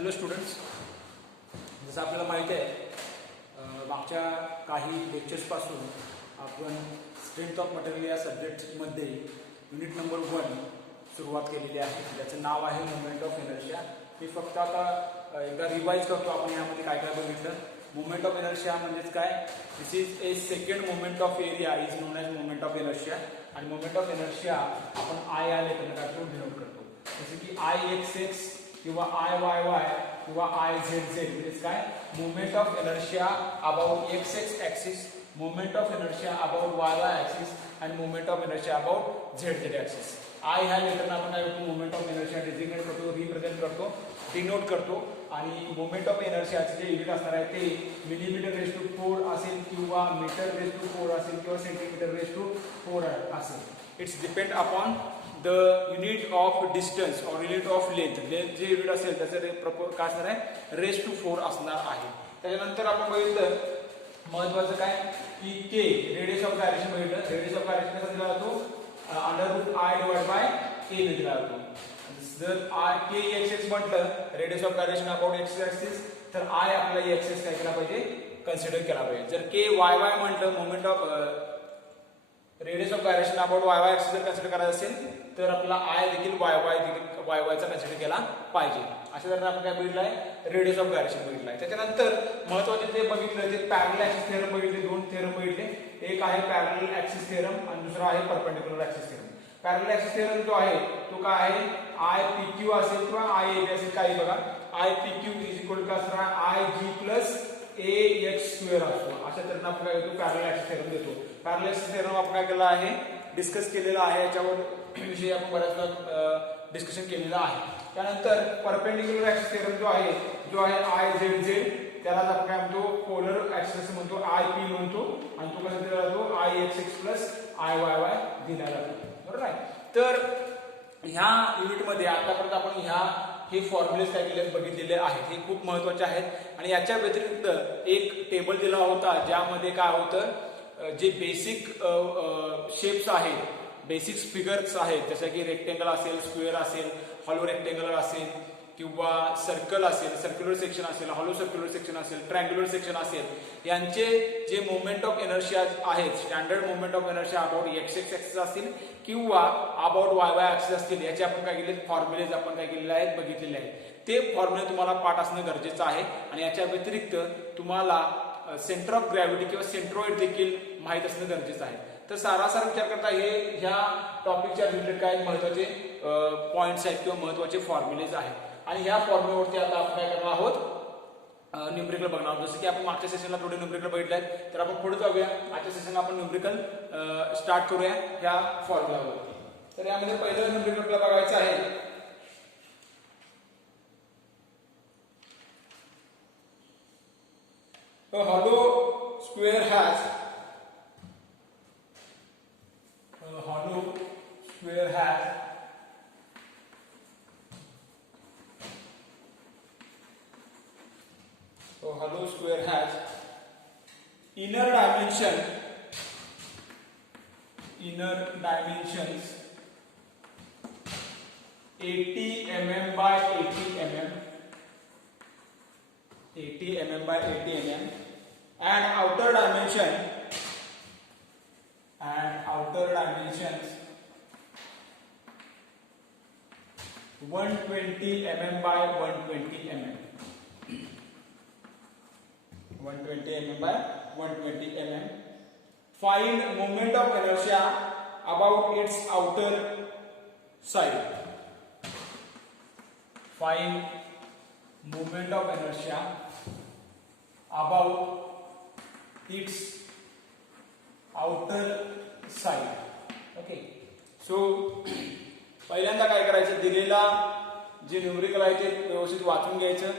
Hello students, जसं आपल्याला माहिती आहे मागच्या काही लेक्चर्सपासून आपण स्ट्रेंथ ऑफ मटेरियल या सब्जेक्टमध्ये युनिट नंबर 1 सुरुवात केलेली आहे. ज्याचं नाव आहे मुवमेंट ऑफ इनर्शिया. मी फक्त आता एकदा रिवाइज करतो आपण यामध्ये काय काय बघितलं. मुवमेंट ऑफ इनर्शिया म्हणजेच काय? This is a second moment of area is known as moment of inertia. आणि मुवमेंट ऑफ इनर्शिया आपण आय या लेखन करतो, डिनोट करतो. जसे की आय एक्स एक्स किंवा आय वाय वाय किंवा आय झेड झेड म्हणजे काय? Moment of inertia about X X axis, moment of inertia about Y Y axis आणि moment of inertia about Z Z axis. I ह्या लेटरला आपण काय करतो? मुवमेंट ऑफ इनर्शिया डेझिग्नेट करतो, रिप्रेझेंट करतो, डिनोट करतो. आणि मुवमेंट ऑफ इनर्शियाचे जे युनिट असणार आहे ते मिलीमीटर रेज टू 4 असेल किंवा मीटर रेज टू 4 असेल किंवा सेंटीमीटर रेज टू 4 असेल. It's depend upon the unit of distance और युनिट ऑफ लेंथ. लेंथ जे युनिट असेल त्याचं काय असणार आहे? रेज टू 4 असणार आहे. त्याच्यानंतर आपण बघितलं महत्वाचं काय की के रेडियस ऑफ गायरेशन बघितलं. रेडियस ऑफ गायरेशन कसा दिला जातो? अंडर आय डिवाइड बाय के ने दिला जातो. जर आय के एक्स एक्स म्हटलं radius of gyration about x axis, तर आय आपल्याला एक्स एक्स काय केला पाहिजे? कन्सिडर केला पाहिजे. जर के वाय वाय म्हटलं movement of radius of gyration about Y Y axis जर कन्सिडर करायचं असेल तर आपला आय देखील वाय वायचा कन्सिडर केला पाहिजे. अशा जर आपण काय बघितलं आहे? रेडियस ऑफ गायरेशन बघितलं आहे. त्याच्यानंतर महत्वाचे जे बघितलं ते पॅरलल ऍक्सिस थेरम बघितले. दोन थेरम बघितले. एक आहे पॅरलल ऍक्सिस थेरम आणि दुसरा आहे perpendicular axis theorem. Parallel axis theorem जो आहे तो काय आहे? आय पी क्यू असेल किंवा आय ए बी असेल काही बघा. I P Q is equal to असणार I G plus A X square असतो. अशा तऱ्हेने आपण काय करतो? पॅरलल ऍक्सिस थेरम देतो. पॅरलल ऍक्सिस थेरम आपण काय केला आहे? डिस्कस केलेला आहे. याच्यावर विषयी आपण बऱ्याचदा डिस्कशन केलेलं आहे. त्यानंतर परपेंडिक्युलर ऍक्सिस थेरम जो आहे आय झेड झेड त्याला आपण काय म्हणतो? पोलर ऍक्सिस म्हणतो, आय पी म्हणतो. आणि तो कसा दिला जातो? I X x plus I Y Y दिला जातो. बरोबर आहे. तर ह्या युनिटमध्ये आतापर्यंत आपण हे फॉर्म्युलेज काय केले बघितलेले आहेत. हे खूप महत्वाचे आहेत. आणि याच्या व्यतिरिक्त एक टेबल दिला होता ज्यामध्ये काय होतं? जे बेसिक शेप्स आहेत, बेसिक फिगर्स आहेत, जसं की रेक्टेंगल असेल, स्क्वेअर असेल, हॉलो रेक्टेंगल असेल किंवा सर्कल असेल, सर्क्युलर सेक्शन असेल, हॉलो सर्क्युलर सेक्शन असेल, ट्रायंग्युलर सेक्शन असेल, यांचे जे मुवमेंट ऑफ एनर्शिया आहेत, standard movement of inertia about X X axis असतील किंवा अबाउट वाय वाय ऍक्सिस असतील, याचे आपण काय केले? फॉर्म्युलेज आपण काय केलेले आहेत? बघितलेले आहेत. ते फॉर्म्युले तुम्हाला पाठ असणं गरजेचं आहे. आणि याच्या व्यतिरिक्त तुम्हाला सेंटर ऑफ ग्रॅव्हिटी किंवा सेंट्रॉइड देखील माहीत असणं गरजेचं आहे. तर सारासार विचार करता ह्या टॉपिकच्या रिलेटेड काय महत्वाचे पॉइंट्स आहेत किंवा महत्वाचे फॉर्म्युलेज आहेत. आणि ह्या फॉर्म्युल्यावरती आता आपण काय करणार आहोत? न्यूमरिकल बघणार आहोत. जसं की आपण मागच्या सेशनला थोडे न्यूमरिकल बघितले आहेत, तर आपण पुढे जाऊया. आजच्या सेशनला आपण न्यूमरिकल स्टार्ट करूया ह्या फॉर्म्युल्यावरती. तर यामध्ये पहिलं न्यूमरिकल आपल्याला बघायचं आहे. A hollow square has a hollow square has a hollow square has inner dimensions 80 mm by 80 mm, 80 mm by 80 mm, and outer dimensions 120 mm by 120 mm, 120 mm by 120 mm. Find moment of inertia about its outer side. Find moment of inertia about its outer side. Okay. So पहिल्यांदा काय करायचं? दिलेला जे numerical आहे ते व्यवस्थित वाचून घ्यायचं.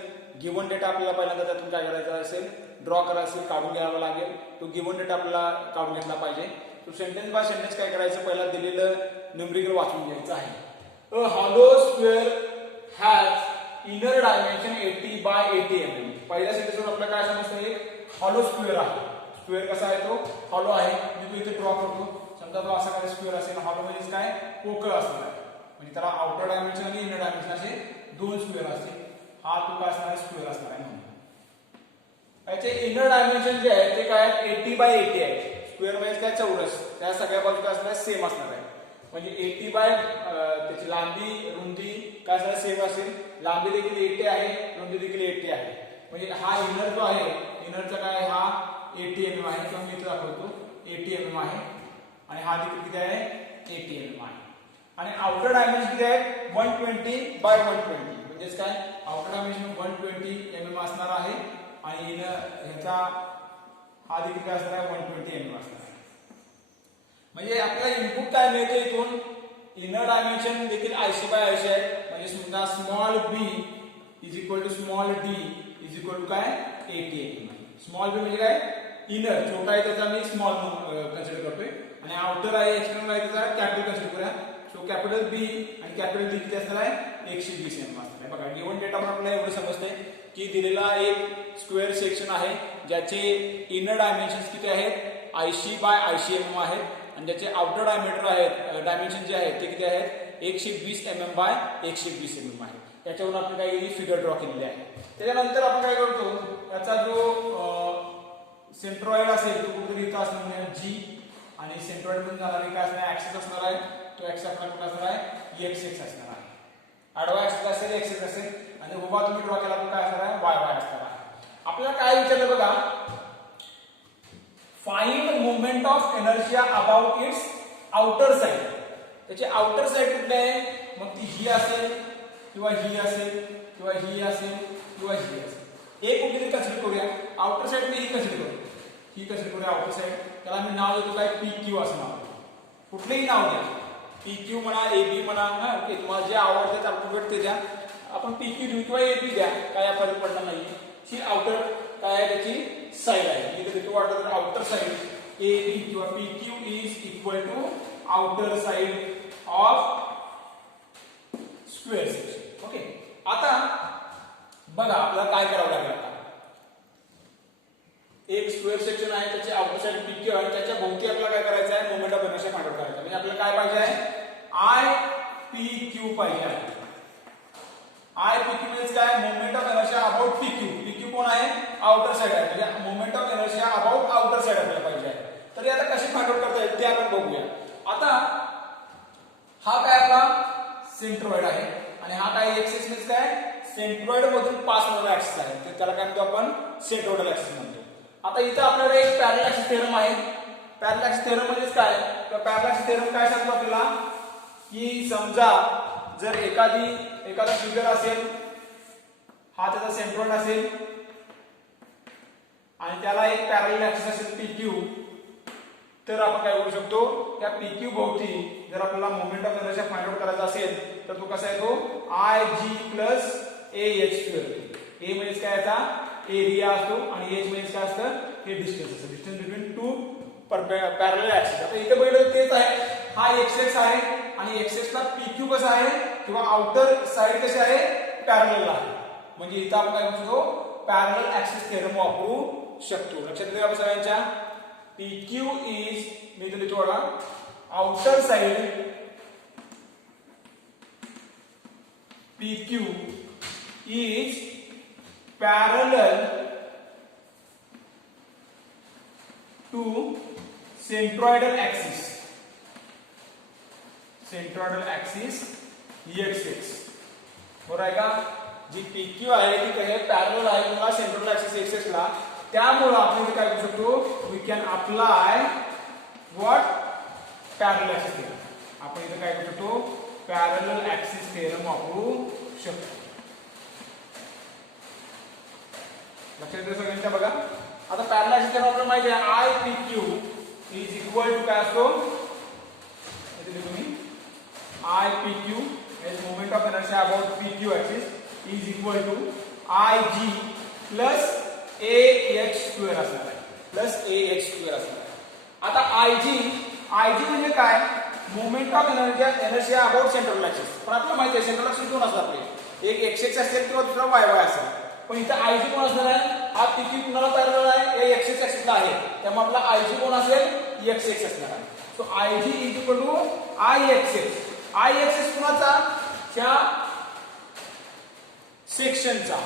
गिव्हन डेटा आपल्याला पहिल्यांदा त्यातून काय करायचं असेल? ड्रॉ करायचं असेल, काढून घ्यावा लागेल. तो गिव्हन डेटा आपल्याला काढून घेतला पाहिजे. तो सेंटेन्स बाय सेंटेन्स काय करायचं? पहिला दिलेलं न्यूमरिकल वाचून घ्यायचं आहे. A hollow square has inner dimension 80 by 80 mm. पहिल्या सेंटेन्सवर आपल्याला काय समजतं? एक हॉलो स्क्वेअर आहे. स्क्वेअर कसा आहे? तो हॉलो आहे. मी तो इथे ड्रॉ करतो. समजा तो असा काय स्क्वेअर असेल. हॉलो म्हणजे काय? पोकळ असणार आहे. म्हणजे त्याला आउटर डायमेन्शन आणि इनर डायमेन्शन असे दोन स्क्वेअर असतील. हा तो काय असणार आहे स्क्वेअर असणार आहे म्हणून याचे इनर डायमेन्शन जे आहे ते काय 80/80 आहे स्क्वेअर म्हणजे काय चौरस त्या सगळ्या बाजू काय असणार सेम असणार आहे म्हणजे 80 बाय त्याची लांबी रुंदी काय असणार सेम असेल लांबी देखील 80 आहे रुंदी देखील 80 आहे म्हणजे हा इनर जो आहे इनरचा काय हा 80 mm आहे किंवा मी इथे दाखवतो 80 mm आहे आणि हा देखील किती आहे 80 mm आहे आणि आउटर डायमेन्शन किती आहे 120/120 म्हणजेच काय आउटर डायमेन्शन 120 mm असणार आहे आणि ह्याचा हा देखील काय असणार आहे 120 mm असणार आहे म्हणजे आपल्याला इनपुट काय मिळते इथून इनर डायमेन्शन देखील 80/80 आहे म्हणजे समजा small b is equal to small d is equal to काय 80 mm स्मॉल b म्हणजे काय इनर छोटा आहे त्याचा मी स्मॉल कन्सिडर करतोय आणि आउटर आहे एक्सटर्नल आहे त्याचा कॅपिटल कन्सिडर करूया सो कॅपिटल B आणि कॅपिटल D किती असणार आहे 120 mm असणार आहे बघा गिवन डेटा पण आपल्याला एवढं समजतंय की दिलेला एक स्क्वेअर सेक्शन आहे ज्याचे इनर डायमेन्शन्स किती आहेत 80/80 mm आहेत आणि ज्याचे आउटर डायमीटर आहेत डायमेन्शन जे आहेत ते किती आहेत 120 mm/120 mm आहे त्याच्यावरून आपण काही फिगर ड्रॉ केलेली आहे त्याच्यानंतर आपण काय करतो याचा जो सेंट्रॉइड असेल तो कुठेतरी इथं असणार म्हणजे G आणि सेंट्रॉइड मधून जाणारी काय असणार ऍक्सिस असणार आहे तो ऍक्सिस आपला कुठे असणार आहे x असणार आहे आडवा ऍक्सिस असेल x असेल आणि उभा तुम्ही ड्रॉ केला तर काय असणार आहे y असणार आहे आपल्याला काय विचारलं बघा find moment of inertia about it's outer side त्याचे आउटर साइड कुठले आहे मग ती ही असेल किंवा ही असेल किंवा ही असेल किंवा ही असेल एक कुठली कन्सिडर करूया आउटर साइड मी ही कन्सिडर करू ही कन्सिडर करूया आउटर साइड त्याला मी नाव देतो काय PQ असं नाव कुठलेही नाव द्या PQ म्हणा AB म्हणा ओके तुम्हाला जे आवडते अल्फाबेट ते द्या आपण PQ देऊ किंवा AB द्या काय फरक पडणार नाही ही आउटर काय आहे त्याची साइड आहे मी देतो वाटलं तर आउटर साइड AB किंवा PQ is equal to outer side of square section okay आता बघा आपल्याला काय करावं लागेल आता एक स्क्वेअर सेक्शन आहे त्याचे आउटर साइड PQ आहे त्याच्या भोवती आपल्याला काय करायचं आहे moment of inertia find out करायचं म्हणजे आपल्याला काय पाहिजे आहे IPQ पाहिजे आहे IPQ म्हणजे काय moment of inertia about PQ कोण आहे आउटर साइड आहे म्हणजे moment of inertia about outer side आपल्याला पाहिजे आहे तर आता कशी फाइंड आउट करता येईल ते आपण बघूया आता हा काय आपला सेंट्रॉइड आहे आणि हा काय एक्सिस म्हणजे काय सेंट्रॉइड मधून पास होणारा ऍक्सिस आहे तर त्याला काय म्हणतो आपण सेंट्रॉइडल ऍक्सिस म्हणतो आता इथं आपल्याकडे एक पॅरलल ऍक्सिस थेरम आहे पॅरलल ऍक्सिस थेरम म्हणजे काय तर पॅरलल ऍक्सिस थेरम काय सांगतो आपल्याला की समजा जर एखादा फिगर असेल हा त्याचा सेंट्रॉइड असेल आणि त्याला एक पॅरलल ऍक्सिस असेल PQ तर आपण काय करू शकतो त्या PQ भोवती जर आपल्याला moment of inertia find out करायचा असेल तर तो कसा आहे तो IG प्लस AH2 A म्हणजे काय याचा एरिया असतो आणि H म्हणजे काय असतं हे डिस्टन्स असतं distance between two parallel axis आता इथे बघितलं तेच आहे हा XX आहे आणि XX ला PQ कसा आहे किंवा आउटर साइड कशी आहे पॅरलल आहे म्हणजे इथं आपण काय करू शकतो पॅरलल ऍक्सिस थेरम वापरू शकतो लक्षात ठेवा आपण सगळ्यांच्या PQ इज मी इथे लिहितो बघा outer side PQ is parallel to centroidal axis XX बरोबर आहे का जी PQ आहे ती काय पॅरलल आहे किंवा सेंट्रोइडल ऍक्सिस XX ला त्यामुळे आपण इथे काय करू शकतो we can apply what parallel axis theorem आपण इथे काय करू शकतो पॅरलल ऍक्सिस थेरम वापरू शकतो लक्षात येतं सगळ्यांच्या बघा आता पॅरलल ऍक्सिस थेरम आपल्याला माहिती आहे IPQ इज इक्वल टू काय असतो इथे लिहू मी IPQ is moment of inertia about PQ axis is equal to IG plus AH2 असणार आहे प्लस AH2 असणार आहे आता IG म्हणजे काय moment of inertia about central axis पण आपल्याला माहिती आहे सेंट्रल ऍक्सिस दोन असतात आपले एक XX असेल किंवा दुसरा YY असेल पण इथं IG कोण असणार आहे हा PQ कुणाला पॅरलल आहे हे XX ऍक्सिसला आहे त्यामुळे आपला IG कोण असेल XX असणार आहे so IG is equal to IXX कुणाचा त्या सेक्शनचा,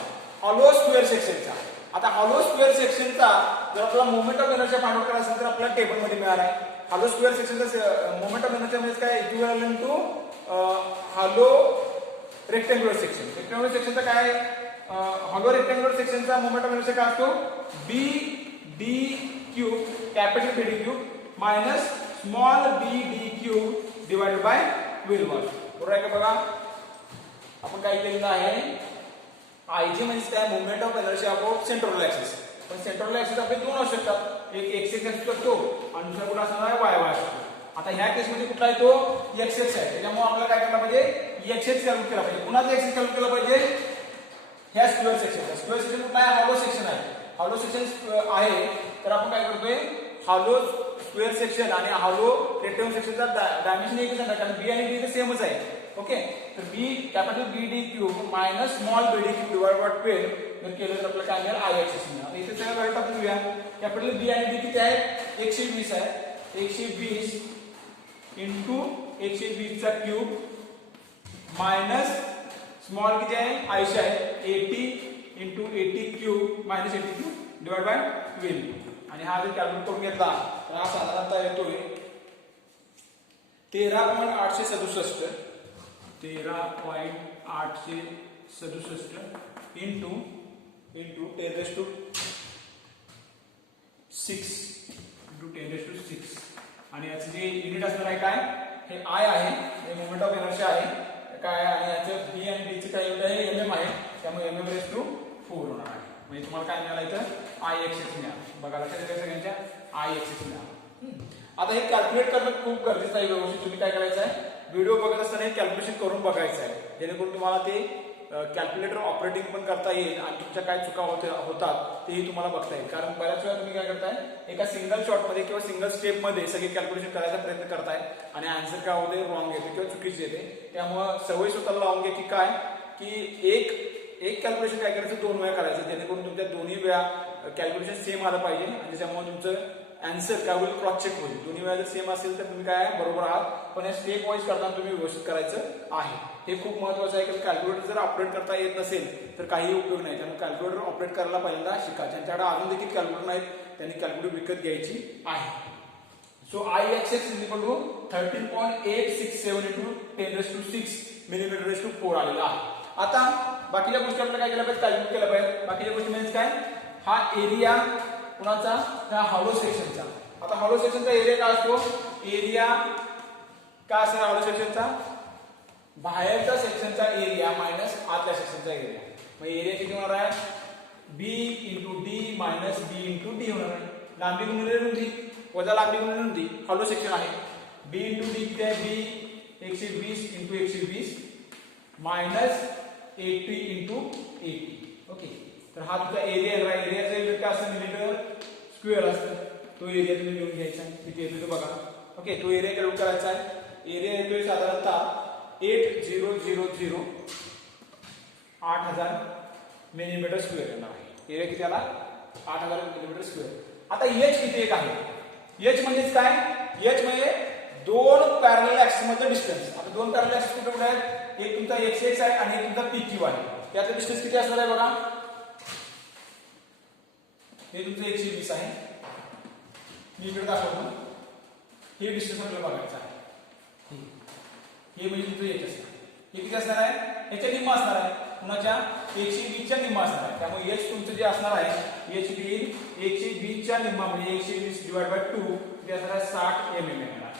हॉलो स्क्वेअर सेक्शनचा. आता हॉलो स्क्वेअर सेक्शनचा जर आपल्याला moment of inertia find out करायचं असेल तर आपल्याला टेबलमध्ये मिळाला आहे. हॉलो स्क्वेअर सेक्शनचा मोमेंट ऑफ इनर्शिया म्हणजे काय, equivalent to hollow rectangular section. Rectangular सेक्शनचा काय, हॉलो रेक्टँग्युलर सेक्शनचा मोमेंट ऑफ इनर्शिया काय असतो, B D cube capital B D cube minus small B D cube divided by 12 what. बरोबर आहे का? बघा आपण काय केलेलं आहे, आयजी म्हणजे काय, moment of inertia of central axis. पण सेंट्रल ऍक्सिस आपले दोन असू शकतात, एक एक्स एक्स असू शकतो आणि दुसरा कुठला असणार आहे, वाय वाय असतो. आता ह्या केसमध्ये कुठला आहे, तो एक्स एक्स आहे. त्याच्यामुळे आपल्याला काय करायला पाहिजे, एक्स एक्स कॅल्क्युलेट केला पाहिजे. कुणाचा एक्स एक्स कॅल्क्युलेट केला पाहिजे, ह्या स्क्वेअर सेक्शनचा. स्क्वेअर सेक्शन कुठला आहे, हॉलो सेक्शन आहे. हॉलो सेक्शन आहे तर आपण काय करतोय, हॉलो स्क्वेअर सेक्शन आणि हॉलो रेक्टँग्युलर सेक्शनचा डायमेन्शन एकच आहे कारण बी आणि डी तर सेमच आहे. ओके, तर B capital B D cube minus small B D cube divide by 12 जर केलं तर आपल्याला काय मिळेल, आय एक्स मिळेल. आता इथे सगळं व्हॅल्यू टाकून घेऊया. कॅपिटल बी आणि डी किती आहे, 120 आहे. 120 इंटू 120 चा क्यूब मायनस स्मॉल किती आहे, 80 आहे. 80 into 80 cube minus 80 cube divide by 12. आणि हा जर कॅल्क्युलेट करून घेतला तर हा साधारणतः येतोय 13.867 इंटू 10⁶ आणि याचं जे युनिट असणार आहे काय, हे आय आहे, हे मोमेंट ऑफ इनर्शिया आहे काय, आणि याचं बी आणि डी चे काय युनिट आहे, एमएम आहे. त्यामुळे mm⁴ होणार आहे. म्हणजे तुम्हाला काय मिळालं इथं, आय एक्स एक्स मिळालं. बघा लक्षात येतं सगळ्यांच्या, आय एक्स एक्स मिळालं. आता हे कॅल्क्युलेट करणं खूप गरजेचं आहे. व्यवस्थित तुम्ही काय करायचं आहे, व्हिडिओ बघत असताना हे कॅल्क्युलेशन करून बघायचं आहे, जेणेकरून तुम्हाला ते कॅल्क्युलेटर ऑपरेटिंग पण करता येईल आणि तुमच्या काय चुका होतात तेही तुम्हाला बघता येईल. कारण बऱ्याच वेळा तुम्ही काय करताय, एका सिंगल शॉटमध्ये किंवा सिंगल स्टेपमध्ये सगळे कॅल्क्युलेशन करायचा प्रयत्न करताय आणि आन्सर काय होते, रॉंग येते किंवा चुकीचे येते. त्यामुळं सवय स्वतःला लावून घ्या की काय, की एक कॅल्क्युलेशन काय करायचं, 2 वेळा करायचं, जेणेकरून तुमच्या दोन्ही वेळा कॅल्क्युलेशन सेम आलं पाहिजे आणि त्याच्यामुळे तुमचं आन्सर काय होईल, क्रॉस चेक होईल. दोन्ही वेळा जर सेम असेल तर तुम्ही काय बरोबर आहात, पण हे स्टेप वाईज करताना तुम्ही व्यवस्थित करायचं आहे. हे खूप महत्त्वाचं आहे की कॅल्क्युलेटर जर ऑपरेट करता येत नसेल तर काही उपयोग नाही. त्यामुळे कॅल्क्युलेटर ऑपरेट करायला पहिल्यांदा शिका. ज्यांच्याकडे अजून देखील कॅल्क्युलेटर नाहीत त्यांनी कॅल्क्युलेटर विकत घ्यायची आहे. So I X X is equal to 13.867 into 10⁶ mm⁴ आलेला आहे. आता बाकीच्या गोष्टी आपल्याला काय केलं पाहिजे, कॅल्क्युलेट केलं पाहिजे. बाकीच्या गोष्टी म्हणजे काय, हा एरिया कुणाचा, हा हॉलो सेक्शनचा. आता हॉलो सेक्शनचा एरिया काय असतो, एरिया काय असणार हॉलो सेक्शनचा, बाहेरच्या सेक्शनचा एरिया मायनस आतल्या सेक्शनचा एरिया. मग एरिया किती होणार आहे, बी इंटू डी मायनस बी इंटू डी होणार आहे. लांबी गुणिले रुंदी वजा लांबी गुणिले रुंदी, हॉलो सेक्शन आहे. बी इंटू डी किती आहे, बी 120 इंटू 120 मायनस 80 इंटू 80. ओके, तर हा तुझा एरिया आहे. एरियाचा युनिट काय असतं, मिलीमीटर स्क्वेअर असतं. तो एरिया तुम्ही लिहून घ्यायचा, किती येतो बघा. ओके, तो एरिया कॅल्क्युलेट करायचा आहे. एरिया येतोय साधारणतः 8000 मिलीमीटर स्क्वेअर येणार आहे. एरिया किती आला, 8000 मिलीमीटर स्क्वेअर. आता एच किती एक आहे, एच म्हणजेच काय, एच म्हणजे 2 पॅरलल ऍक्सिस मधलं डिस्टन्स. आता 2 पॅरलल ऍक्सिस कुठे कुठे आहेत, एक तुमचा एक्स एक्स आहे आणि एक तुमचा पी क्यू आहे. त्याचं डिस्टन्स किती असणार आहे बघा, हे तुमचं 120 आहे. मी इकडे दाखवतो, हे डिस्टन्स आपल्याला बघायचं आहे. हे म्हणजे तुमचं एच असणार. हे किती असणार आहे, ह्याच्या निम्मा असणार आहे, कुणाच्या 120 च्या निम्मा असणार आहे. त्यामुळे एच तुमचं जे असणार आहे, एच डी 120 च्या निम्मा म्हणजे 120 डिवाइड बाय 2 ते असणार आहे 60 mm येणार.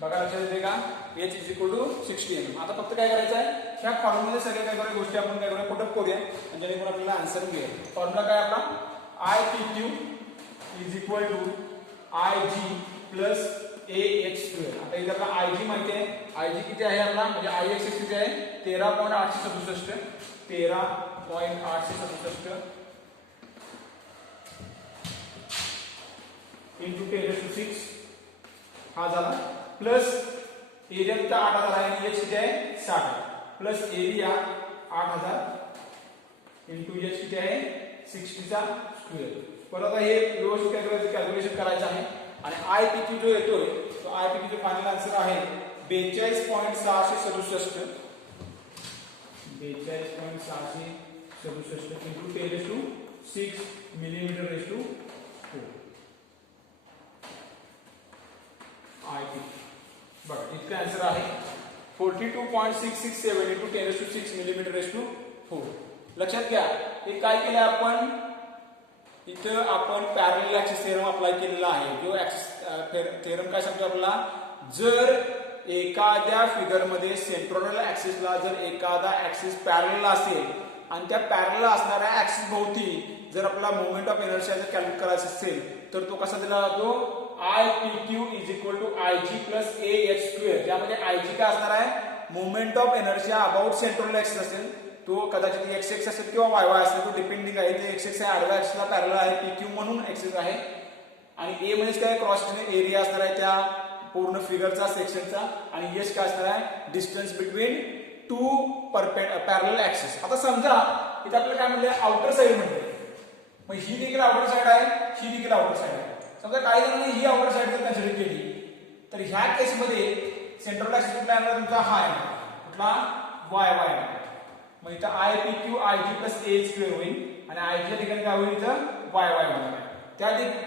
बघा लक्षात येते का, H is equal to 60 mm. आता फक्त काय करायचं आहे, ह्या फॉर्म्युलामध्ये सगळ्या काय करायच्या गोष्टी आपण काय करूया, पुटअप करूया आणि जेणेकरून आपल्याला आन्सर मिळेल. फॉर्म्युला काय आपला, I P Q is equal to I G plus A X square. आता इथे आपला आय जी माहिती आहे, आय जी किती आहे आपला, म्हणजे आय एक्स एक्स किती आहे, 13.867 इंटू 10⁶ हा झाला, प्लस एरिया किती 8000 आहे आणि एच किती आहे 60 प्लस एरिया 8000 इंटू एच किती आहे 60 चा स्क्वेअर. परत हे व्यवस्थित कॅल्क्युलेशन करायचं आहे. आणि आय पी क्यू जो येतोय तो I P Q final answer आहे 42.667 42.667 into 10⁶ millimeter raised to 4 IP. बघा इतका आन्सर आहे 42.667 into 10⁶ millimeter raised to 4. लक्षात घ्या हे काय केलं आपण इथं आपण पॅरलल ऍक्सिस थेरम अप्लाय केलेला आहे. जो ऍक्सिस थेरम काय सांगतो आपल्याला, जर एखाद्या फिगर मध्ये सेंट्रोरल ऍक्सिसला जर एखादा ऍक्सिस पॅरलल असेल आणि त्या पॅरलल असणाऱ्या ऍक्सिस भोवती जर आपला मोमेंट ऑफ इनर्शिया जर कॅल्क्युलेट करायचा असेल तर तो कसा दिला जातो, IPQ = IG + AH². त्यामध्ये IG काय असणार आहे, moment of inertia about centroidal axis असेल, तो कदाचित XX असेल किंवा YY असेल, तो डिपेंडिंग आहे. ते XX आहे, आडव्या ऍक्सिसला पॅरलल आहे, PQ म्हणून ऍक्सिस आहे. आणि A म्हणजे काय, क्रॉस सेक्शनल एरिया असणार आहे त्या पूर्ण फिगरचा सेक्शनचा. आणि H काय असणार आहे, distance between two parallel axis. आता समजा इथे आपल्याला काय म्हणले, आउटर साइड म्हणले, मग ही देखील आउटर साइड आहे, ही देखील आउटर साइड आहे. समजा काही जणांनी ही आउटर साइड जर कन्सिडर केली तर ह्या केसमध्ये सेंट्रल ऍक्सिस कुठला आहे, तुमचा हा आहे, कुठला YY. मग इथं IPQ IG + AH² होईल आणि IG च्या ठिकाणी काय होईल, इथं YY होणार आहे.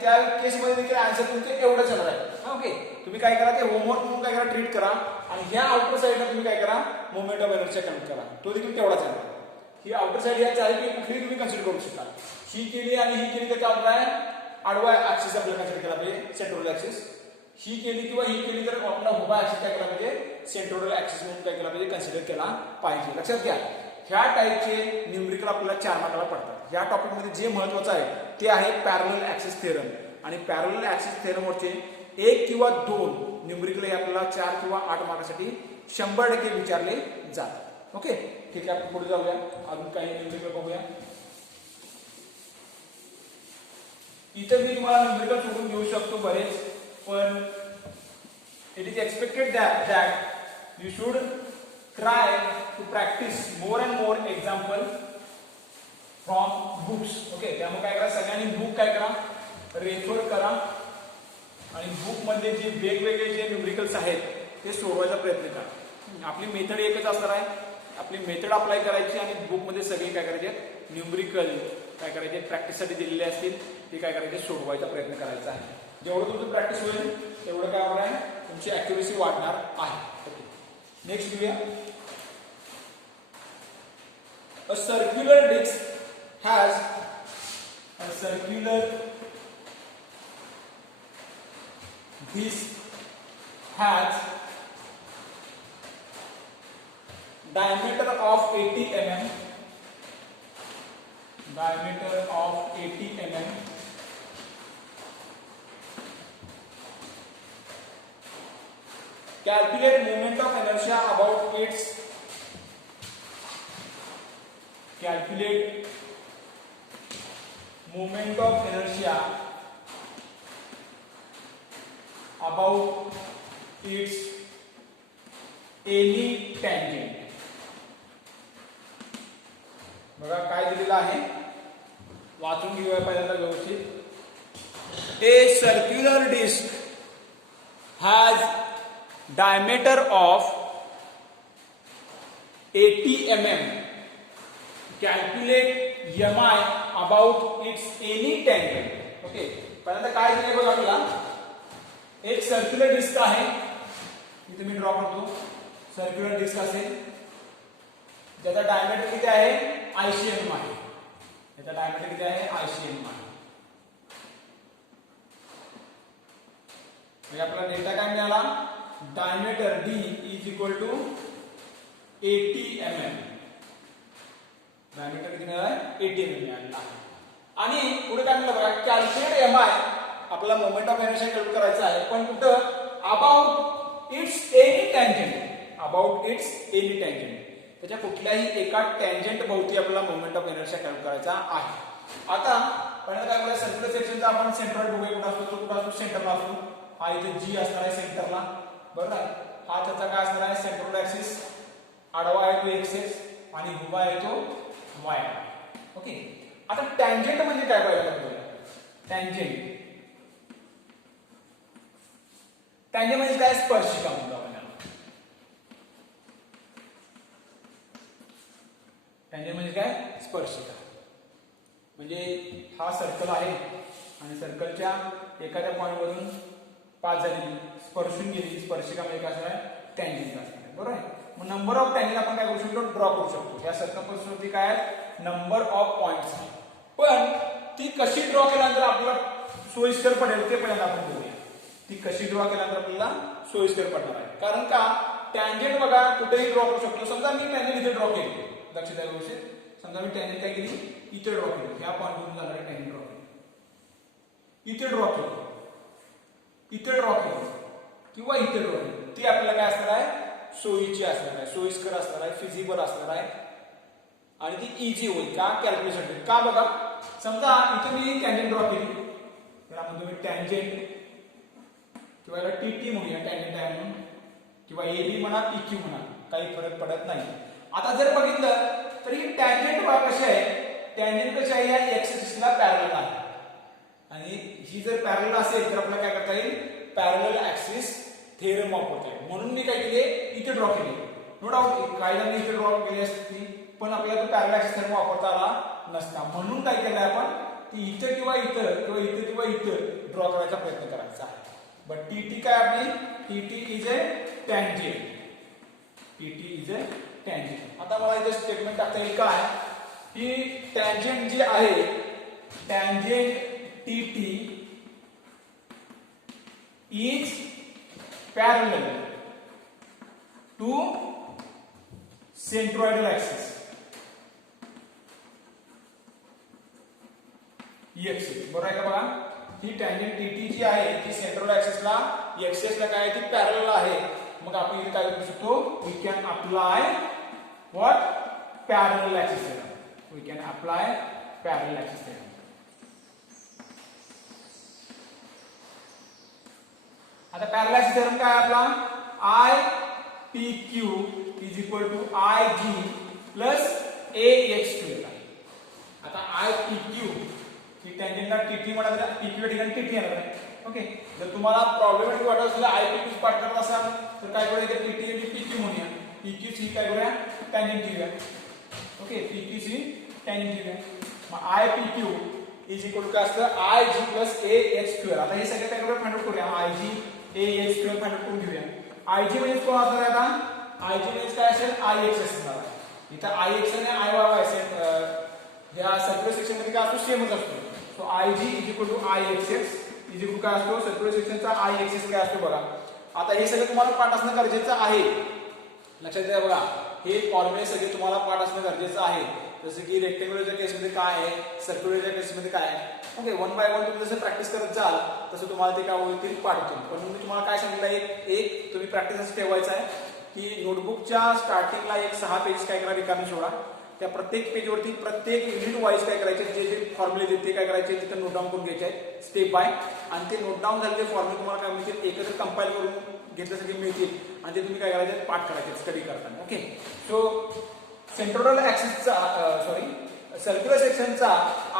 त्या केसमध्ये देखील आन्सर तुमचे एवढंच येणार आहे. ओके, तुम्ही काय करा, ते होमवर्क म्हणून काय करा, ट्रीट करा आणि ह्या आउटर साइडला तुम्ही काय करा, मोमेंट ऑफ इनर्शिया कनेक्ट करा. तो देखील तेवढाच आहे. ही आउटर साइड या चारपैकी कुठलीही तुम्ही कन्सिडर करू शकता. ही केली आणि ही केली तर काय होणार आहे, आडवा ऍक्सिस आपल्याला कन्सिडर केला पाहिजे, सेंट्रोरल ऍक्सिस. ही केली किंवा ही केली तर आपला उभा ऍक्सिस काय केला पाहिजे, सेंट्रोरल ऍक्सिस म्हणून काय केला पाहिजे, कन्सिडर केला पाहिजे. लक्षात घ्या, ह्या टाईपचे न्यूमेरिकल आपल्याला 4 मार्काला पडतात. ह्या टॉपिकमध्ये जे महत्त्वाचं आहे ते आहे पॅरलल ऍक्सिस थेरम. आणि पॅरलल ऍक्सिस थेरमवरचे 1 किंवा 2 न्यूमेरिकल हे आपल्याला 4 किंवा 8 मार्कासाठी 100% विचारले जातात. ओके, ठीक आहे, आपण पुढे जाऊया, अजून काही न्यूमेरिकल बघूया. इथं मी तुम्हाला न्यूमेरिकल सोडून घेऊ शकतो बरेच, पण it is expected that you should try to practice more and more example from books. Okay, त्यामुळे काय करा, सगळ्यांनी बुक काय करा, रेफर करा आणि बुक मध्ये जे वेगवेगळे जे न्यूमेरिकल्स आहेत ते सोडवायचा प्रयत्न करा. आपली मेथड एकच असणार आहे, आपली मेथड अप्लाय करायची आणि बुक मध्ये सगळे काय करायचे, न्यूमेरिकल काय करायचे, प्रॅक्टिससाठी दिलेले असतील ते काय करायचे, सोडवायचा प्रयत्न करायचा आहे. जेवढं तुमचं प्रॅक्टिस होईल तेवढं काय होणार आहे, तुमची ऍक्युरेसी वाढणार आहे. नेक्स्ट घेऊया. A circular disc has a circular disc has diameter of 80 mm, diameter of 80 mm, calculate moment of inertia about its, calculate moment of inertia about its any tangent. बघा काय दिलेलं आहे, वाचून घेऊया पहिल्यांदा व्यवस्थित. A circular disc has diameter of 80 mm. Calculate mi about its any tangent. Okay, पहिल्यांदा काय दिले बघा आपल्याला, एक सर्क्युलर डिस्क आहे, इथे मी ड्रॉ करतो. सर्क्युलर डिस्क असेल, ज्याचा डायमीटर किती आहे, 80 mm आहे. याचा डायमीटर किती आहे, 80 mm आहे. म्हणजे आपला डेटा काय मिळाला, डायमीटर D = 80 mm. डायमीटर किती मिळाला, 80 mm मिळाला आहे. आणि पुढे काय मिळालं बघा, कॅल्क्युलेट mi, आपल्याला मोमेंट ऑफ इनर्शिया कॅल्क्युलेट करायचा आहे, पण कुठं, about it's any tangent, about it's any tangent, त्याच्या कुठल्याही एका टँजेंट भोवती आपल्याला मोमेंट ऑफ इनर्शिया कॅल्क्युलेट करायचा आहे. आता पहिल्यांदा काय करायचं, सर्क्युलर सेक्शनचा आपण सेंट्रल बघूया, कुठं असतो तो, कुठं असतो, सेंटरला असतो. हा इथे G असणार आहे सेंटरला, बरोबर आहे. हा त्याचा काय असणार आहे, सेंट्रल ऍक्सिस, आडवा आहे तो एक्स आणि उभा आहे तो वाय. ओके, आता टँजेंट म्हणजे काय पाहिजे, टँजेंट, टँजेंट म्हणजे काय, स्पर्शिका म्हणतो आपण. टँजेंट म्हणजे काय? स्पर्शिका. म्हणजे हा सर्कल आहे आणि सर्कलच्या एखाद्या पॉईंटवरून पास झालेली स्पर्शून गेलेली स्पर्शिका म्हणजे काय असणार आहे? टँजेंट असणार आहे. बरोबर आहे. मग नंबर ऑफ टँजेंट आपण काय करू शकतो? ड्रॉ करू शकतो. या सर्कमपासून काय आहे? नंबर ऑफ पॉइंट्स आहे. पण ती कशी ड्रॉ केल्यानंतर आपल्याला सोयीस्कर पडेल ते पहिल्यांदा आपण बघूया. ती कशी ड्रॉ केल्यानंतर आपल्याला सोयीस्कर पडणार आहे. कारण का टँजेंट बघा कुठेही ड्रॉ करू शकतो. समजा मी टँजेंट इथे ड्रॉ केली, लक्षात द्या व्यवस्थित. समजा मी टँजेंट काय केली? इथे ड्रॉ केली. ह्या पॉईंटवरून जाणारे टँजेंट ड्रॉ केली. इथे ड्रॉ केली, इथे ड्रॉ केली किंवा इथे ड्रॉ केली. ती आपल्याला काय असणार आहे? सोयीची असणार आहे, सोयीस्कर असणार आहे, फिजिबल असणार आहे आणि ती इझी होईल. का? कॅल्क्युलेशन. का? बघा समजा इथे मी टँजेंट ड्रॉ केली, तर आपण तुम्ही टँजेंट किंवा याला टीटी म्हणूया, टँजेंट आहे म्हणून, किंवा एबी म्हणा, पीक्यू म्हणा, काही फरक पडत नाही. आता जर बघितलं तर ही टँजेंट बघा कशी आहे? टँजेंट कशी आहे? या एक्स ऍक्सिसला पॅरलल आहे आणि ही जर पॅरलल असेल तर आपल्याला काय करता येईल? पॅरलल ऍक्सिस थेरम वापरता येईल. म्हणून मी काय केले? इथे ड्रॉ केली. नो डाऊट काही जणांनी इथे ड्रॉ केली असती, पण आपल्याला तो पॅरलल ऍक्सिस थेरम वापरता आला नसता. म्हणून काय केलं आपण? ती इथे किंवा इथं किंवा इथे किंवा इथं ड्रॉ करायचा प्रयत्न करायचा आहे. बट टीटी काय आपली? TT is a tangent. TT is a tangent. आता मला इथे स्टेटमेंट टाकता येईल काय? ही टँजेंट जी आहे, tangent TT is parallel to centroidal axis. Axis बरोबर आहे का? बघा ही टँजेंट टीटी जी आहे ती सेंट्रल ऍक्सिसला एक्सिसला काय आहे? ती पॅरलल आहे. मग आपण इथे काय करू शकतो? We can apply what? Parallel axis theorem. We can apply parallel axis theorem. आता पॅरलल ऍक्सिस थेरम काय आपला? I P Q is equal to I G plus A X square. आता आय पी क्यू ही टँजेंटला TT म्हणा, PQ ठिकाणी TT येणार आहे. ओके. जर तुम्हाला प्रॉब्लेमॅटिक वाटत असेल, आय पी क्यू पाठ करत असाल तर काय करूया? टीटी म्हणजे पीक्यू म्हणूया. पीक्यू ची काय करूया? टँजेंट घेऊया. ओके. पीक्यू ची टँजेंट घेऊया. मग I P Q is equal to काय असतं? I G plus A X square. आता हे सगळे काय करूया? फाइंड आउट करूया. I G A X square find out करून घेऊया. आय जी म्हणजे कोण असणार आहे? आता आय जी म्हणजे काय असेल? आय एक्स असणार आहे. इथं आय एक्स आणि आय वाय असेल. या सर्क्युलर सेक्शन मध्ये काय असतो? सेमच असतो. So I G is equal to I X X is equal काय असतो? सर्क्युलर सेक्शनचा आय एक्स एक्स काय असतो बघा. आता हे सगळं तुम्हाला पाठ असणं गरजेचं आहे. लक्षात घ्या बघा, हे फॉर्म्युले सगळे तुम्हाला पाठ असणं गरजेचं आहे. जसं की रेक्टेंग्युलरच्या केसमध्ये काय आहे, सर्क्युलरच्या केसमध्ये काय आहे. ओके. वन बाय वन तुम्ही जसं प्रॅक्टिस करत जाल तसं तुम्हाला ते काय होतील? पाठ होतील. पण मी तुम्हाला काय सांगितलं? एक तुम्ही प्रॅक्टिस असं ठेवायचं आहे की नोटबुकच्या स्टार्टिंगला एक 6 पेज काय करा? रिकामी सोडा. त्या प्रत्येक पेजवरती प्रत्येक युनिट वाईज काय करायचे? जे जे फॉर्म्युले देते काय करायचे? तिथं नोट डाऊन करून घ्यायचे आहे स्टेप बाय. आणि ते नोट डाऊन झालेले फॉर्म्युले तुम्हाला काय मिळतील? एकत्र कंपाईल करून घेतल्यासाठी मिळतील आणि ते तुम्ही काय करायचे? पाठ करायचे स्टडी करताना. ओके. सो सेंट्रोइडल ऍक्सिसचा सर्क्युलर सेक्शनचा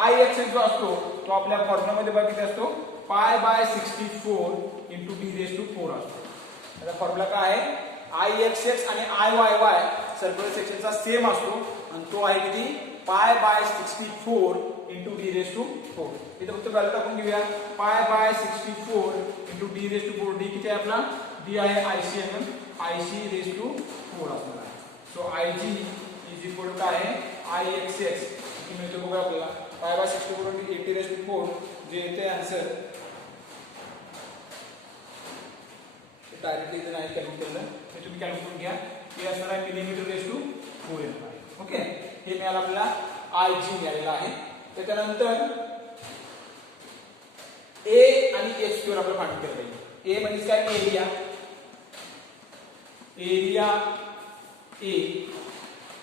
आय एक्सिस जो असतो तो आपल्या फॉर्म्युलामध्ये बघा किती असतो? Pi by 64 into D raise to 4 असतो. त्याचा फॉर्म्युला काय आहे? आय एक्स एक्स आणि आय वाय वाय सर्क्युलर सेक्शनचा सेम असतो आणि तो आहे किती? Pi by 64 into D raise to 4. इथे फक्त व्हॅल्यू टाकून घेऊया. Pi by 64 into D raise to 4. D किती आहे आपला? डी आहे ICMM. IC रेज टू 4 असणार आहे. So I G is equal to काय आहे? आय एक्स एक्स किती मिळतो बघा आपल्याला? पाय बाय 64 इंटू 80 रेज टू 4 जे येते आन्सर डायरेक्टली इथे नाही कॅल्क्युलेट केलं ते तुम्ही कॅल्क्युलेट करून घ्या. हे असणार आहे मिलीमीटर रेज टू 4 येणार आहे. ओके. हे मिळालं आपल्याला आय जी मिळालेलं आहे. त्याच्यानंतर ए आणि एक्स स्क्वेअर आपल्याला फाइंड केलं पाहिजे. ए म्हणजे काय? Area. Area A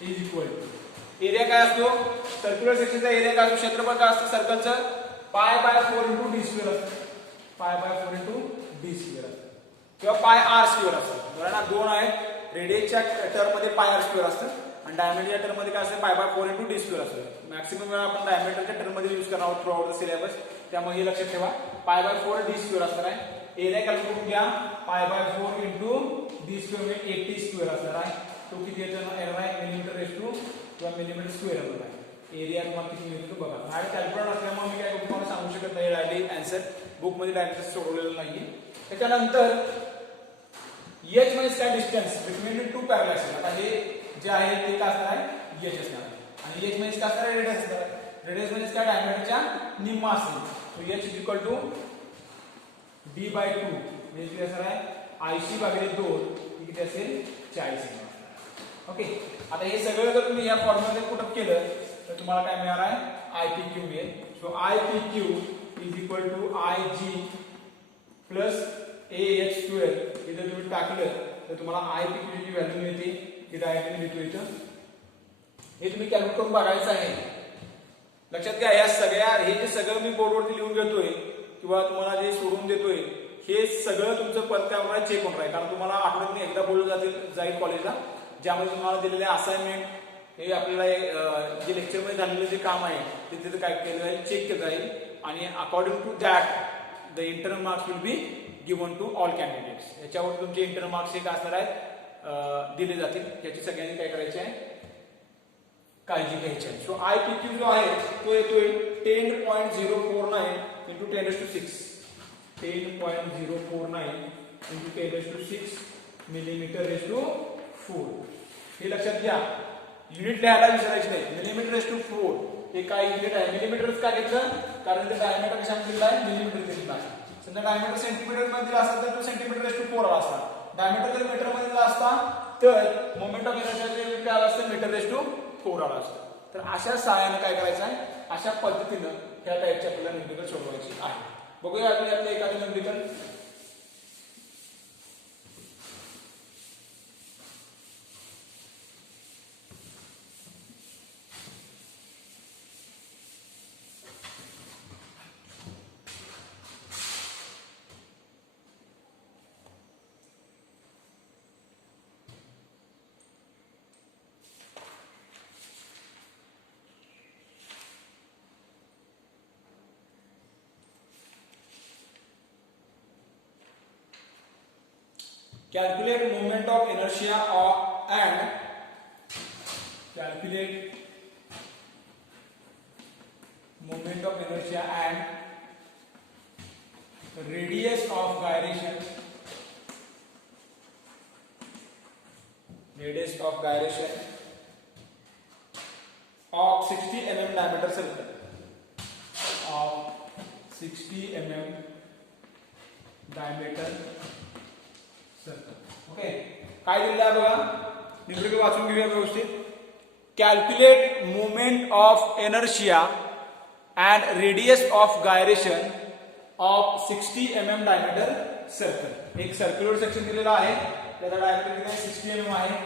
is equal to area काय असतो? सर्क्युलर सेक्शनचा एरिया काय असतो? क्षेत्रफळ काय असतं सर्कलचं? Pi by 4 into D square असतं. Pi by 4 into D square असतं किंवा पाय आर स्क्वेअर असतं. बरोबर ना? दोन आहेत. रेडियसच्या टर्म मध्ये पाय आर स्क्वेअर असतं आणि डायमीटरच्या टर्म मध्ये काय असतं? Pi by 4 into D square असतं. मॅक्सिमम वेळा आपण डायमीटरच्या टर्म मध्ये यूज करणार आहोत थ्रू आउट द सिलेबस. त्यामुळे हे लक्षात ठेवा. पाय बाय 4 डी स्क्वेअर असणार आहे. एरिया कॅल्क्युलेट करून घ्या. Pi by 4 into D square म्हणजे 80 स्क्वेअर असणार आहे. तो किती येणार आहे? मिलीमीटर रेज टू किंवा मिलीमीटर स्क्वेअर बघा. एरिया तुम्हाला किती मिळतो बघा. माझ्या कॅल्क्युलेटर असल्यामुळे मी काय तुम्हाला सांगू शकत नाही डायरेक्टली आन्सर. बुकमध्ये डायरेक्ट सोडवलेलं नाहीये. त्याच्यानंतर एच म्हणजे काय डिस्टन्स बिटवीन टू पॅरलल असेल. आता हे जे आहे ते काय असणार आहे एच असणार आहे. आणि एच म्हणजे काय असणार आहे रेडियस असणार आहे. रेडियस म्हणजे काय डायमीटरच्या निम्मा असेल. So H is equal to d/2 म्हणजे किती असणार आहे 80 भागिले 2 किती असेल 40 असणार. ओके. आता हे सगळं जर तुम्ही या फॉर्म्युल्यामध्ये पुट अप केलं तर तुम्हाला काय मिळणार आहे IPQ मिळेल. So IPQ is equal to IG plus AH square. हे जर तुम्ही टाकलं तर तुम्हाला IPQ ची व्हॅल्यू मिळते. ही डायरेक्टली मिळतो इथं. हे तुम्ही कॅल्क्युलेट करून बघायचं आहे. लक्षात घ्या या सगळ्या हे जे सगळं मी बोर्डवरती लिहून घेतोय किंवा तुम्हाला जे सोडून देतोय हे सगळं तुमचं परत काय चेक होणार आहे. कारण तुम्हाला आठवड्यातून एकदा बोललं जाईल कॉलेजला, ज्यामध्ये तुम्हाला दिलेले असाइनमेंट हे आपल्याला जे लेक्चरमध्ये झालेलं जे काम आहे ते तिथे काय केलं जाईल चेक केलं जाईल. आणि according to that the internal marks will be given to all candidates. याच्यावर तुमचे इंटरनल मार्क्स हे काय असणार आहेत दिले जातील. याची सगळ्यांनी काय करायचे आहे काळजी घ्यायची आहे. सो IPQ जो आहे तो येतोय 10.049 into 10⁶. 10.049 into 10⁶ mm/4. हे लक्षात घ्या. युनिट लिहायला विसरायची नाही. mm/4 हे काय युनिट आहे. मिलीमीटरच का घेतलं कारण ते डायमीटर कशामध्ये दिलेला आहे मिलीमीटर दिलेला आहे. समजा डायमीटर सेंटीमीटर मध्ये दिला असता तर तो cm/4 आला असता. डायमीटर जर मीटर मध्ये दिला असता तर मोमेंट ऑफ इनर्शिया काय आला असतं m/4 आला असतं. तर अशा सहाय्याने काय करायचं आहे अशा पद्धतीनं ह्या टाईपची आपल्याला न्यूमेरिकल सोडवायची आहे. बघूया आपल्याला एखादं numerical. Calculate moment of inertia and calculate moment of inertia and radius of gyration of 60 mm diameter circle of 60 mm diameter circle. Okay. काय दिलेलं आहे बघा न्यूमेरिकल वाचून घेऊया व्यवस्थित. Calculate moment of inertia and radius of gyration of 60 mm diameter circle. एक circular section दिलेला आहे त्याचा डायमीटर किती आहे 60 mm आहे.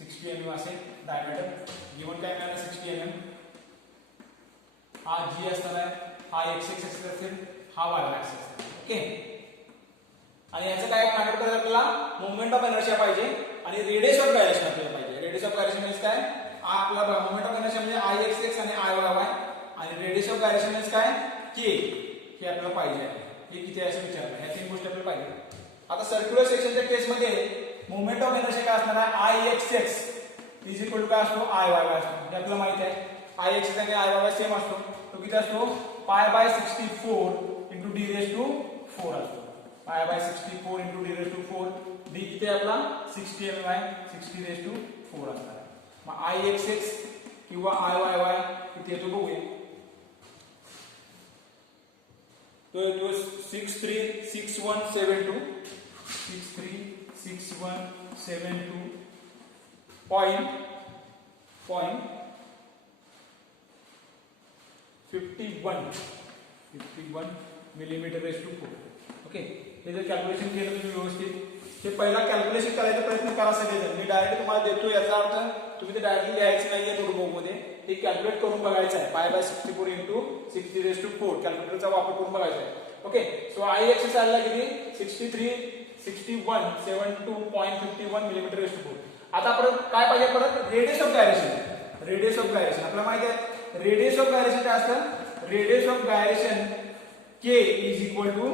60 mm असेल डायमीटर. गिवन काय मिळालं 60 mm. हा G असणार आहे. हा x एक्सिस असेल. हा y एक्सिस असेल. ओके. आणि याचं काय फाइंड करायचं आपल्याला मोमेंट ऑफ इनर्शिया पाहिजे आणि रेडियस ऑफ गायरेशन आपल्याला पाहिजे. रेडियस ऑफ गायरेशन म्हणजे काय आपला मोमेंट ऑफ इनर्शिया म्हणजे Ix आणि Iy आणि रेडियस ऑफ गायरेशन म्हणजे काय k हे आपल्याला पाहिजे आहे. हे किती आहे असं विचारलं. ह्या तीन गोष्टी आपल्याला पाहिजे. आता सर्क्युलर सेक्शनच्या केस मध्ये मोमेंट ऑफ इनर्शिया काय असणार आहे Ix इज इक्वल टू काय असतो Iy असतो. हे आपल्याला माहिती आहे. Ix आणि Iy सेम असतो. तो किती असतो π/64 into d⁴ असतो. π/64 into d⁴. d किती आहे आपला 60 mm आहे. 60⁴ असणार आहे. मग Ix किंवा Iyy किती येतो बघूया. तो येतो 636172 51 mm/4. ओके. हे जर कॅल्क्युलेशन केलं तुम्ही व्यवस्थित ते पहिला कॅल्क्युलेशन करायचा प्रयत्न करा सगळेजण. मी डायरेक्ट तुम्हाला देतो याचा अर्थ तुम्ही ते डायरेक्टली लिहायचं नाहीये नोटबुकमध्ये. ते कॅल्क्युलेट करून बघायचं आहे. π/64 into 60⁴ कॅल्क्युलेटरचा वापर करून बघायचा आहे. ओके. सो Ix आला किती 6172.51 mm/4. आता परत काय पाहिजे परत रेडियस ऑफ गायरेशन. आपल्याला माहिती आहे रेडियस ऑफ गायरेशन काय असतं. Radius of gyration k is equal to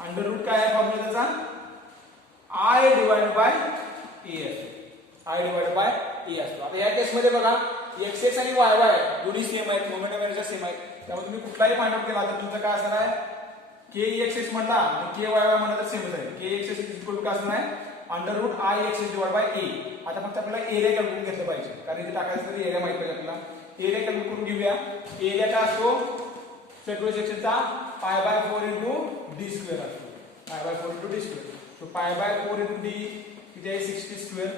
under root काय आहे फॉर्म्युला त्याचा आय डिवाइड बाय ए असतो, आय डिवाइड बाय ए असतो. आता या केसमध्ये बघा एक्स एक्स आणि वाय वाय दोन्ही सेम आहेत, मोमेंट ऑफ इनर्शिया सेम आहेत, त्यामुळे तुम्ही कुठलाही फाइंड आउट केला तर तुमचं काय असणार आहे, के एक्स एक्स म्हटला आणि के वाय वाय म्हटला तर सेमच आहे. K X X equal to काय असणार आहे, under root I X X divide by A. आता फक्त आपल्याला एरिया कॅल्क्युलेट घेतलं पाहिजे, कारण इथे टाकायचं तरी एरिया माहिती पाहिजे आपल्याला. एरिया कॅल्क्युलेट करून घेऊया. एरिया काय असतो सर्क्युलर सेक्शनचा pi by 4 into D square असतो, pi bye 4 into D square. So pi by 4 into D किती आहे 60 स्क्वेअर.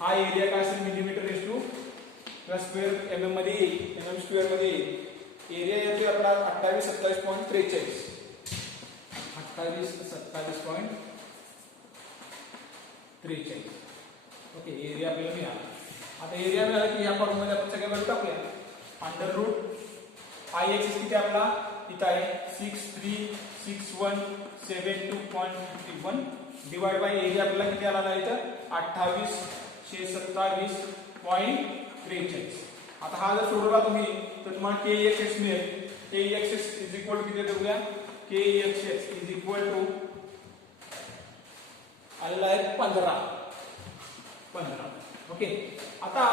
हा एरिया काय असेल millimetre raise two plus square MM मध्ये येईल, एमएम स्क्वेअर मध्ये येईल. एरिया येतो आपला 28-27.43, 28-27.43. ओके, एरिया आपल्याला मिळाला. आता एरिया मिळाला की या फॉर्म मध्ये आपण सगळ्या व्हॅल्यू टाकूया. अंडर रूट आय एक्स किती आपला इथं आहे 636172.51 डिवाइड बाय एरिया आपल्याला किती आला इथं 2827.43. आता हा जर सोडवला तुम्ही तर तुम्हाला के एक्स एक्स मिळेल. K X X is equal to किती करूया, K X X is equal to आलेला आहे 15. ओके, आता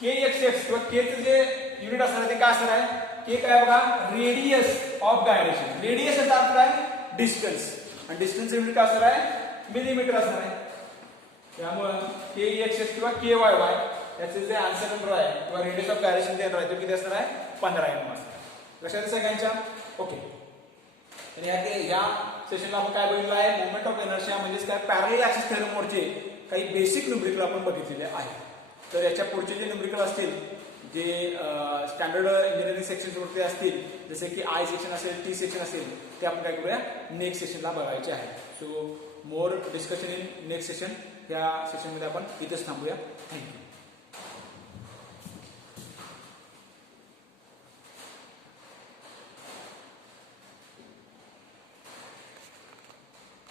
के एक्स एक्स किंवा के चे जे युनिट असणार ते काय असणार आहे, के काय बघा रेडियस ऑफ गायरेशन. रेडियस याचा अर्थ आहे डिस्टन्स, आणि डिस्टन्स युनिट काय असणार आहे मिलीमीटर असणार आहे. त्यामुळे के एक्स एक्स किंवा के वाय वाय याचे जे आन्सर नंबर आहे किंवा रेडियस ऑफ गायरेशन जे आहे ते किती असणार आहे 15 mm असणार. लक्षात सगळ्यांच्या. ओके, तर या सेशनला आपण काय बघितलं आहे, मोमेंट ऑफ इनर्शिया म्हणजेच काय पॅरलल ऍक्सिस थेरमचे काही बेसिक न्यूमेरिकल आपण बघितलेले आहे. तर याच्या पुढचे जे न्यूमेरिकल असतील जे स्टँडर्ड इंजिनिअरिंग सेक्शनवरती असतील, जसे की आय सेक्शन असेल, टी सेक्शन असेल, ते आपण काय करूया नेक्स्ट सेशनला बघायचे आहे. So more discussion in next session. या सेशनमध्ये आपण इथेच थांबूया. थँक्यू.